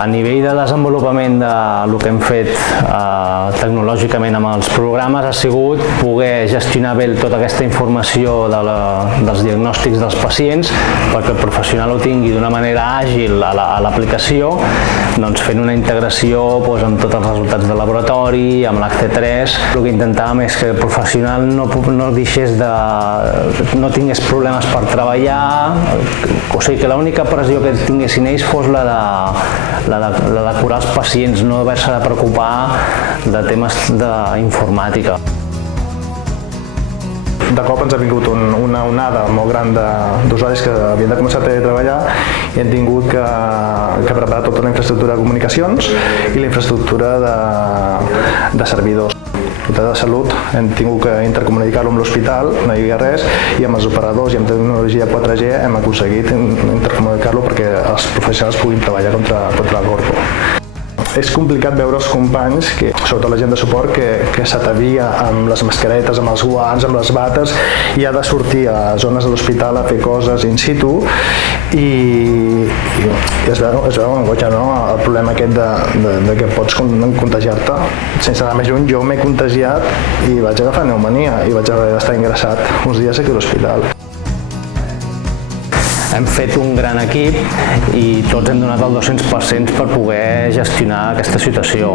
A nivell de desenvolupament del que hem fet tecnològicament amb els programes ha sigut poder gestionar bé tota aquesta informació dels diagnòstics dels pacients perquè el professional ho tingui d'una manera àgil a l'aplicació, doncs fent una integració amb tots els resultats de laboratori, amb l'HC3. El que intentàvem és que el professional no tingués problemes per treballar, o sigui que l'única pressió que tinguessin ells fos la de curar els pacients, no haver-se de preocupar de temes d'informàtica. De cop ens ha vingut una onada molt gran d'usuaris que havien de començar a treballar i hem tingut que preparar tota la infraestructura de comunicacions i la infraestructura de servidors. De salut hem tingut que intercomunicar-lo amb l'hospital, no hi havia res, i amb els operadors i amb tecnologia 4G hem aconseguit intercomunicar-lo perquè els professionals puguin treballar contra el corpo. És complicat veure els companys, sobretot la gent de suport, que s'atavia amb les mascaretes, amb els guants, amb les bates i ha de sortir a zones de l'hospital a fer coses in situ i es veu en goig, no? El problema aquest de que pots contagiar-te. Sense anar més lluny, jo m'he contagiat i vaig agafar pneumònia i vaig haver d'estar ingressat uns dies aquí a l'hospital. Hem fet un gran equip i tots hem donat el 200% per poder gestionar aquesta situació.